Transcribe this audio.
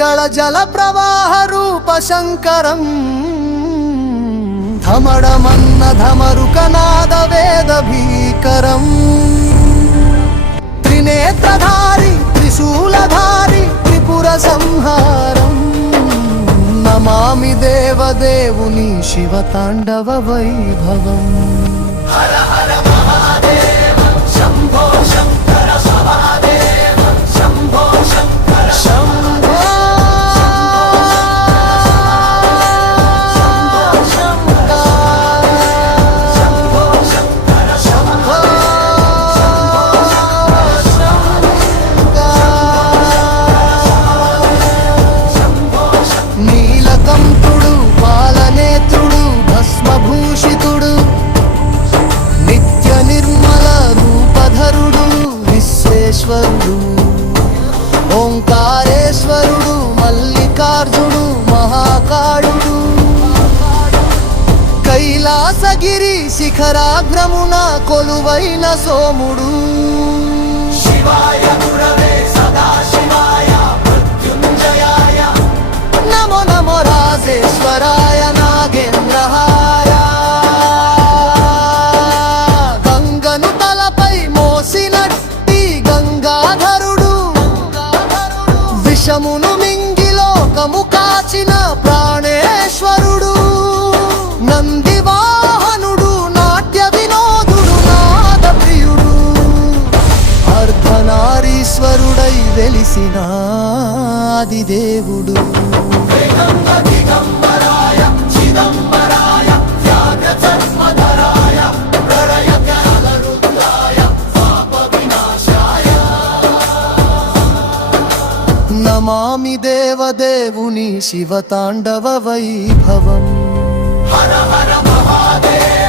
पिङ्गळ जलप्रवाह रूप शङ्करम् धमडमन्न धमरुकनाद वेद भीकरम् त्रिनेत्रधारी त्रिशूलधारी त्रिपुर संहारम् नमामि देवदेवुनि शिवताण्डव वैभवम् हर हर महादेव शम्भो शङ्कर महादेव शम्भो शङ्कर शम्भो నీలకంఠుడు పాలనేత్రుడు భస్మభూషితుడు నిత్య నిర్మల రూపధరుడు విశ్వేశ్వరుడు ఓంకారేశ్వరుడు మల్లికార్జుడు మహాకాళుడు కైలాసగిరి శిఖరాగ్రమున కొలువైన సోముడు శివాయ గురవే సదా శివాయ మృత్యుంజయాయ నమో నమో రాజేశ్వరాయ నాగేంద్రహాయ గంగను తలపై మోసినట్టి గంగాధరుడు విషమును మింగి లోకము కాచిన ప్రాణేశ్వరుడు నందివాహనుడు నాట్య వినోదుడు నాద ప్రియుడు అర్ధనారీశ్వరుడై వెలిసిన ఆదిదేవుడు దిగంబరాయ చిదంబరాయ త్యాగచర్మధరాయ ప్రళయకాలరుద్రాయ పాప వినాశాయ నమామి దేవదేవుని శివతాండవ వైభవం హర హర మహాదేవ